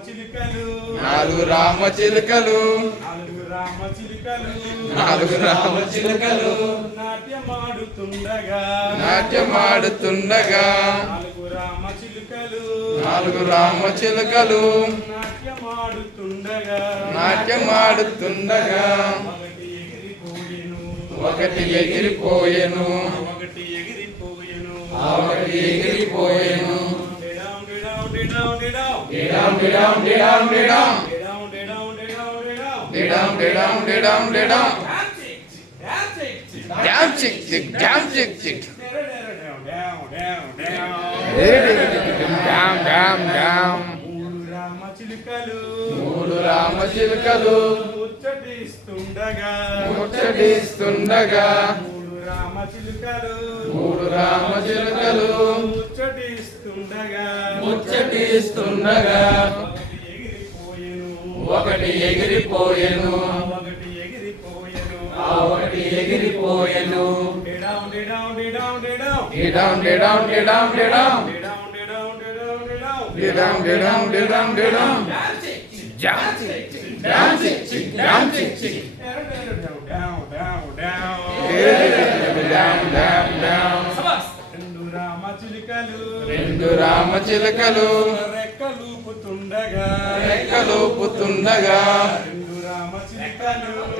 నాలుగు రామచిలుకలు నాలుగు రామచిలుకలు నాలుగు నాట్యం ఆడుతుండగా నాట్యమాడుతుండగా. నాలుగు రామచిలుకలు చిలుకలు. రామచిలుకలు నాట్యమాడుతుండగా. ఒకటి ఎగిరిపోయేను. ఒకటి ఎగిరిపోయేను. ఒకటి ఎగిరిపోయే down, lay down. Lay down, lay down, lay down, lay down. Lay down, lay down, lay down, lay down. Lay down, lay down, lay down, lay down. Down, chick, chick, down, chick, chick. Down, down, down, down, down, down. మూడు రామ చిలుకలు మూడు రామ చిలుకలు ముచ్చటిస్తుండగా ముచ్చటిస్తుండగా మూడు రామ చిలుకలు మూడు రామ చిలుకలు ముచ్చటిస్తుండగా ముచ్చటిస్తుండగా. ఒకటి ఎగిరిపోయెను. ఒకటి ఎగిరిపోయెను. ఆ ఒకటి ఎగిరిపోయెను డిడాం డిడాం డిడాం డిడాం డిడాం డిడాం డిడాం డిడాం డిడాం డిడాం డిడాం డిడాం రెండు రామచిలకలు రెక్కలూపుతుండగా రెక్కలూపుతుండగా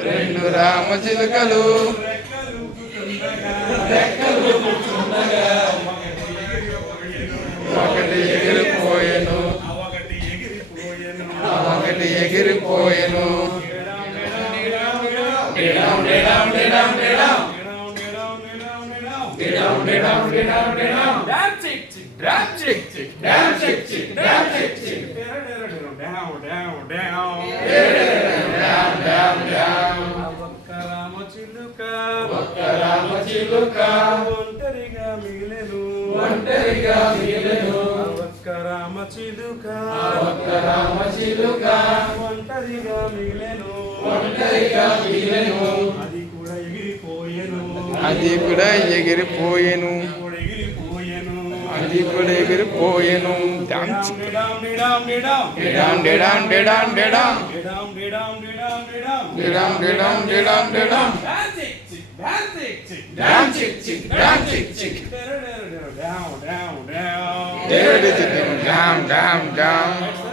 రెండు రామచిలకలు ఒకటి ఎగిరిపోయాను. ఒకటి ఎగిరిపోయాను. చిక్ డామ్ చిక్ చిక్ డామ్ చిక్ చిక్ డామ్ చిక్ చిక్ down, down, down. డామ్ డామ్ డామ్ ఒక్క రామ చిలుక ఒక్క రామ చిలుక ఒంటరిగా మిగిలెను ఒంటరిగా మిగిలెను ఒక్క రామ చిలుక ఒక్క రామ చిలుక ఒంటరిగా మిగిలెను ఒంటరిగా మిగిలెను అది కూడా ఎగిరిపోయెను. అది కూడా ఎగిరిపోయెను. కూడా அதிபலை விருப்போயனும் Down, down, down.